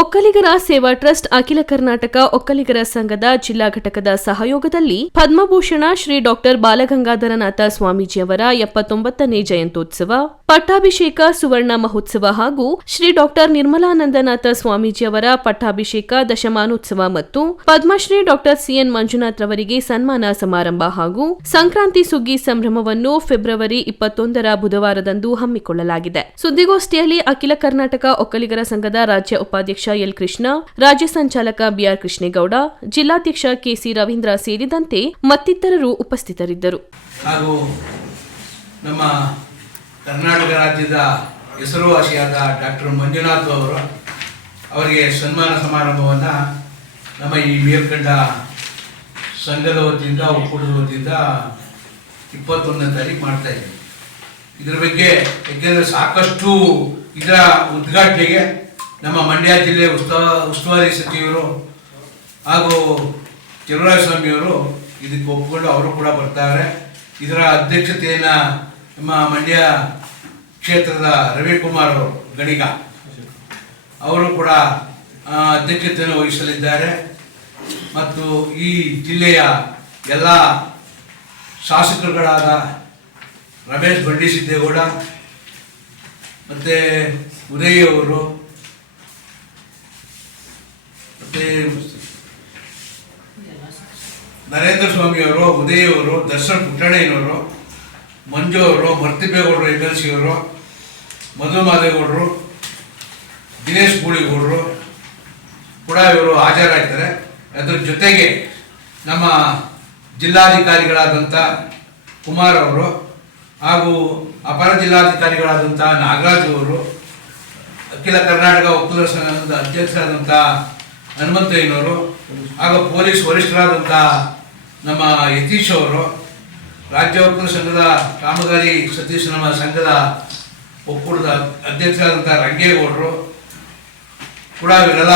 ಒಕ್ಕಲಿಗರ ಸೇವಾ ಟ್ರಸ್ಟ್ ಅಖಿಲ ಕರ್ನಾಟಕ ಒಕ್ಕಲಿಗರ ಸಂಘದ ಜಿಲ್ಲಾ ಘಟಕದ ಸಹಯೋಗದಲ್ಲಿ ಪದ್ಮಭೂಷಣ ಶ್ರೀ ಡಾಕ್ಟರ್ ಬಾಲಗಂಗಾಧರನಾಥ ಸ್ವಾಮೀಜಿಯವರ 79ನೇ ಜಯಂತ್ಯೋತ್ಸವ, ಪಟ್ಟಾಭಿಷೇಕ ಸುವರ್ಣ ಮಹೋತ್ಸವ ಹಾಗೂ ಶ್ರೀ ಡಾಕ್ಟರ್ ನಿರ್ಮಲಾನಂದನಾಥ ಸ್ವಾಮೀಜಿಯವರ ಪಟ್ಟಾಭಿಷೇಕ ದಶಮಾನೋತ್ಸವ ಮತ್ತು ಪದ್ಮಶ್ರೀ ಡಾಕ್ಟರ್ ಸಿಎನ್ ಮಂಜುನಾಥ್ ರವರಿಗೆ ಸನ್ಮಾನ ಸಮಾರಂಭ ಹಾಗೂ ಸಂಕ್ರಾಂತಿ ಸುಗ್ಗಿ ಸಂಭ್ರಮವನ್ನು ಫೆಬ್ರವರಿ 21ರ ಬುಧವಾರದಂದು ಹಮ್ಮಿಕೊಳ್ಳಲಾಗಿದೆ. ಸುದ್ದಿಗೋಷ್ಠಿಯಲ್ಲಿ ಅಖಿಲ ಕರ್ನಾಟಕ ಒಕ್ಕಲಿಗರ ಸಂಘದ ರಾಜ್ಯ ಉಪಾಧ್ಯಕ್ಷ ಎಲ್ ಕೃಷ್ಣ, ರಾಜ್ಯ ಸಂಚಾಲಕ ಬಿಆರ್ ಕೃಷ್ಣೇಗೌಡ, ಜಿಲ್ಲಾಧ್ಯಕ್ಷ ಕೆಸಿ ರವೀಂದ್ರ ಸೇರಿದಂತೆ ಮತ್ತಿತರರು ಉಪಸ್ಥಿತರಿದ್ದರು. ಹಾಗೂ ನಮ್ಮ ಕರ್ನಾಟಕ ರಾಜ್ಯದ ಹೆಸರುವಾಸಿಯಾದ ಡಾಕ್ಟರ್ ಮಂಜುನಾಥ್ ಅವರಿಗೆ ಸನ್ಮಾನ ಸಮಾರಂಭವನ್ನು ನಮ್ಮ ಈ ಮೇಲ್ಕಂಡ ಸಂಘದ ವತಿಯಿಂದ ಒಕ್ಕೂಟದ ವತಿಯಿಂದ 21ನೇ ತಾರೀಕು ಮಾಡ್ತಾ ಇದ್ದೀವಿ. ಇದರ ಬಗ್ಗೆ ಯಾಕೆಂದರೆ ಸಾಕಷ್ಟು ಇದರ ಉದ್ಘಾಟನೆಗೆ ನಮ್ಮ ಮಂಡ್ಯ ಜಿಲ್ಲೆ ಉಸ್ತುವಾರಿ ಸಚಿವರು ಹಾಗೂ ಚಲುವರಾಯಸ್ವಾಮಿಯವರು ಇದಕ್ಕೆ ಒಪ್ಪಿಕೊಂಡು ಅವರು ಕೂಡ ಬರ್ತಾರೆ. ಇದರ ಅಧ್ಯಕ್ಷತೆಯನ್ನು ನಮ್ಮ ಮಂಡ್ಯ ಕ್ಷೇತ್ರದ ರವಿಕುಮಾರ್ ಅವರು ಗಣಿಗ ಅವರು ಕೂಡ ಅಧ್ಯಕ್ಷತೆಯನ್ನು ವಹಿಸಲಿದ್ದಾರೆ. ಮತ್ತು ಈ ಜಿಲ್ಲೆಯ ಎಲ್ಲ ಶಾಸಕರುಗಳಾದ ರಮೇಶ್ ಬಂಡಿಸಿದ್ದೇಗೌಡ ಮತ್ತು ಉದಯ್ ಅವರು ಮತ್ತು ನರೇಂದ್ರ ಸ್ವಾಮಿ ಅವರು, ಉದಯ್ ಅವರು, ದರ್ಶನ್ ಪುಟ್ಟಣ್ಣಯ್ಯನವರು, ಮಂಜು ಅವರು, ಮರ್ತಿಬೇಗೌಡರು, MLC ಅವರು, ಮಧು ಮಾದೇಗೌಡರು, ದಿನೇಶ್ ಗೂಳಿಗೌಡರು ಕೂಡ ಇವರು ಹಾಜರಾಗ್ತಾರೆ. ಅದರ ಜೊತೆಗೆ ನಮ್ಮ ಜಿಲ್ಲಾಧಿಕಾರಿಗಳಾದಂಥ ಕುಮಾರ್ ಅವರು ಹಾಗೂ ಅಪರ ಜಿಲ್ಲಾಧಿಕಾರಿಗಳಾದಂಥ ನಾಗರಾಜ್ ಅವರು, ಅಖಿಲ ಕರ್ನಾಟಕ ಒಕ್ಕಲಿಗರ ಸಂಘದ ಅಧ್ಯಕ್ಷರಾದಂಥ ಹನುಮಂತಯ್ಯನವರು ಹಾಗೂ ಪೊಲೀಸ್ ವರಿಷ್ಠರಾದಂಥ ನಮ್ಮ ಯತೀಶ್ ಅವರು, ರಾಜ್ಯ ಒಕ್ಕಲಿಗರ ಸಂಘದ ಕಾಮಗಾರಿ ಸತೀಶ್ ನಮ್ಮ ಸಂಘದ ಒಕ್ಕೂಟದ ಅಧ್ಯಕ್ಷರಾದಂಥ ರಂಗೇಗೌಡರು ಕೂಡ ಇವರೆಲ್ಲ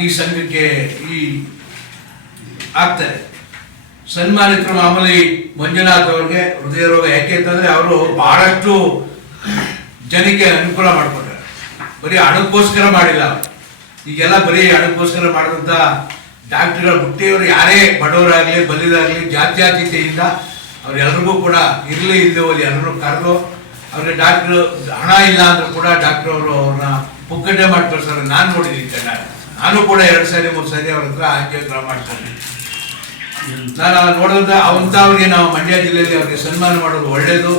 ಈ ಸಂಘಕ್ಕೆ ಆಗ್ತಾರೆ. ಸನ್ಮಾನಿತರು ಮಾಮೂಲಿ ಮಂಜುನಾಥ್ ಅವ್ರಿಗೆ ಹೃದಯ ರೋಗ. ಯಾಕೆ ಅಂತಂದರೆ ಅವರು ಬಹಳಷ್ಟು ಜನಕ್ಕೆ ಅನುಕೂಲ ಮಾಡಿಕೊಟ್ಟಾರೆ. ಬರೀ ಹಣಕ್ಕೋಸ್ಕರ ಮಾಡಿಲ್ಲ. ಈಗೆಲ್ಲ ಬರೀ ಹಣಕ್ಕೋಸ್ಕರ ಮಾಡಿದಂಥ ಡಾಕ್ಟರ್ಗಳ ಬುಟ್ಟಿಯವರು ಯಾರೇ ಬಡವರಾಗಲಿ ಬಲ್ಲಿದಾಗಲಿ ಜಾತ್ಯತೀತೆಯಿಂದ ಅವರೆಲ್ಲರಿಗೂ ಕೂಡ ಇರಲಿ ಇಲ್ಲದೆ ಹೋಗಿ ಎಲ್ಲರೂ ಕರೆದು ಅವ್ರಿಗೆ ಡಾಕ್ಟ್ರು ಹಣ ಇಲ್ಲ ಅಂದರೂ ಕೂಡ ಡಾಕ್ಟ್ರು ಅವರು ಅವ್ರನ್ನ ಪುಕ್ಕಟ್ಟೆ ಮಾಡಿ ಕಳ್ಸೋರು ನಾನು ನೋಡಿದ್ದೀನಿ ಕಣ್ಣಾಗ. ನಾನು ಕೂಡ 2 ಸಾರಿ 3 ಸಾರಿ ಅವ್ರ ಹತ್ರ ಆಂಜಿಯೋಗ್ರಾಮ ಮಾಡ್ತಾರೆ. ನಾನು ನೋಡಿದ್ರೆ ಅಂಥವ್ರಿಗೆ ನಾವು ಮಂಡ್ಯ ಜಿಲ್ಲೆಯಲ್ಲಿ ಅವ್ರಿಗೆ ಸನ್ಮಾನ ಮಾಡೋದು ಒಳ್ಳೆಯದು.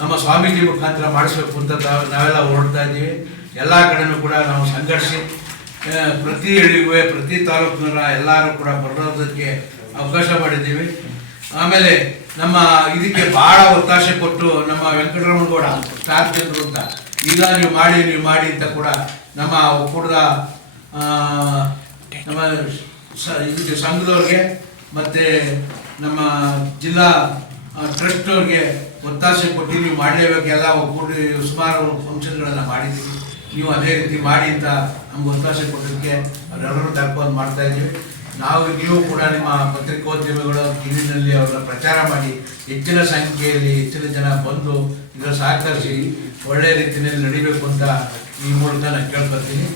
ನಮ್ಮ ಸ್ವಾಮೀಜಿ ಮುಖಾಂತರ ಮಾಡಿಸ್ಬೇಕು ಅಂತ ನಾವೆಲ್ಲ ಹೊರಡ್ತಾ ಇದ್ದೀವಿ. ಎಲ್ಲ ಕಡೆನೂ ಕೂಡ ನಾವು ಸಂಘಟಿಸಿ ಪ್ರತಿ ಹಳ್ಳಿಗೂ ಪ್ರತಿ ತಾಲೂಕಿನ ಎಲ್ಲರೂ ಕೂಡ ಬರೋದಕ್ಕೆ ಅವಕಾಶ ಮಾಡಿದ್ದೀವಿ. ಆಮೇಲೆ ನಮ್ಮ ಇದಕ್ಕೆ ಭಾಳ ಒತ್ತಾಸೆ ಕೊಟ್ಟು ನಮ್ಮ ವೆಂಕಟರಮಣಗೌಡ ಸ್ಟಾರ್ ಚಂದ್ರು ಅಂತ ಇಲ್ಲ ನೀವು ಮಾಡಿ ಅಂತ ಕೂಡ ನಮ್ಮ ಒಕ್ಕೂಟದ ನಮ್ಮ ಇದಕ್ಕೆ ಸಂಘದವ್ರಿಗೆ ಮತ್ತು ನಮ್ಮ ಜಿಲ್ಲಾ ಟ್ರಸ್ಟ್ನವ್ರಿಗೆ ಒತ್ತಾಸೆ ಕೊಟ್ಟು ನೀವು ಮಾಡಲೇಬೇಕು, ಎಲ್ಲ ಒಕ್ಕೂಟ ಸುಮಾರು ಫಂಕ್ಷನ್ಗಳೆಲ್ಲ ಮಾಡಿದ್ದೀವಿ, ನೀವು ಅದೇ ರೀತಿ ಮಾಡಿ ಅಂತ ನಮ್ಗೆ ಒತ್ತಾಸೆ ಕೊಡೋದಕ್ಕೆ ಅವರೆಲ್ಲರೂ ತರ್ಕೊಂಡು ಮಾಡ್ತಾ ಇದ್ದೀವಿ. ನೀವು ಕೂಡ ನಿಮ್ಮ ಪತ್ರಿಕೋದ್ಯಮಿಗಳ ಟಿವಿನಲ್ಲಿ ಅವರ ಪ್ರಚಾರ ಮಾಡಿ ಹೆಚ್ಚಿನ ಸಂಖ್ಯೆಯಲ್ಲಿ ಹೆಚ್ಚಿನ ಜನ ಬಂದು ಇದರ ಸಹಕರಿಸಿ ಒಳ್ಳೆಯ ರೀತಿಯಲ್ಲಿ ನಡಿಬೇಕು ಅಂತ ಈ ಮೂಲಕ ನಾನು ಕೇಳ್ಕೊತೀನಿ.